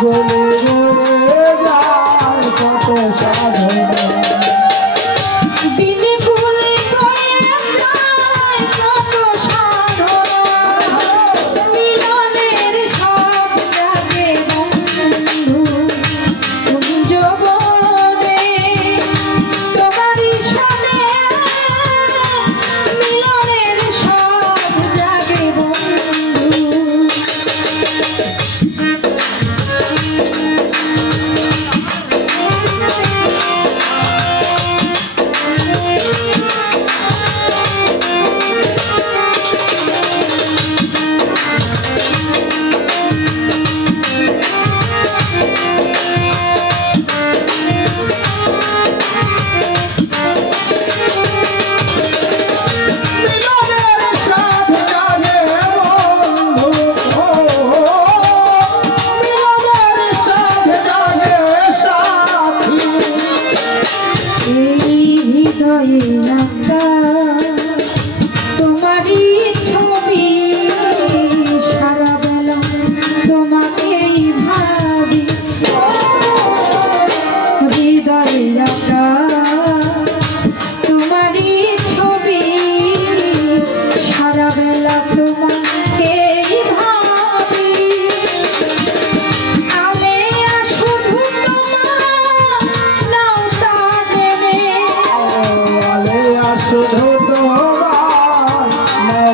Google. হৃদয়ে